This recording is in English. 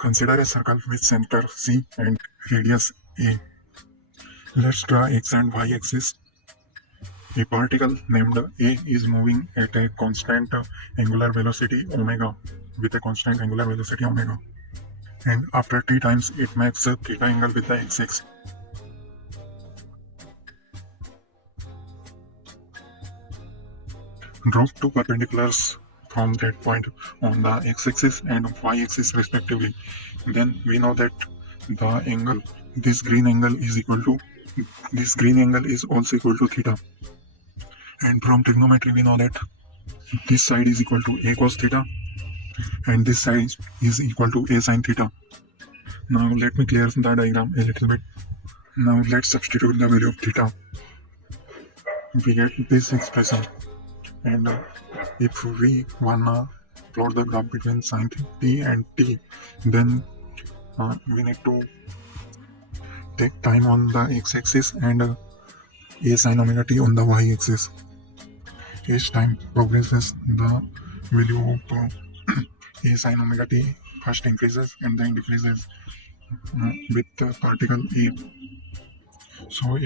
Consider a circle with center C and radius A. Let's draw x and y axis. A particle named A is moving at a constant angular velocity omega, with a constant angular velocity omega. And after t times, it makes a theta angle with the x-axis. Draw two perpendiculars from that point on the x-axis and y-axis respectively. Then we know that the angle, this green angle is also equal to theta. And from trigonometry we know that this side is equal to a cos theta and this side is equal to a sin theta. Now let me clear the diagram a little bit. Now let's substitute the value of theta. We get this expression, and if we wanna plot the graph between sin t and t, then we need to take time on the x-axis and a sin omega t on the y-axis. As time progresses, the value of a sin omega t first increases and then decreases with the particle a. So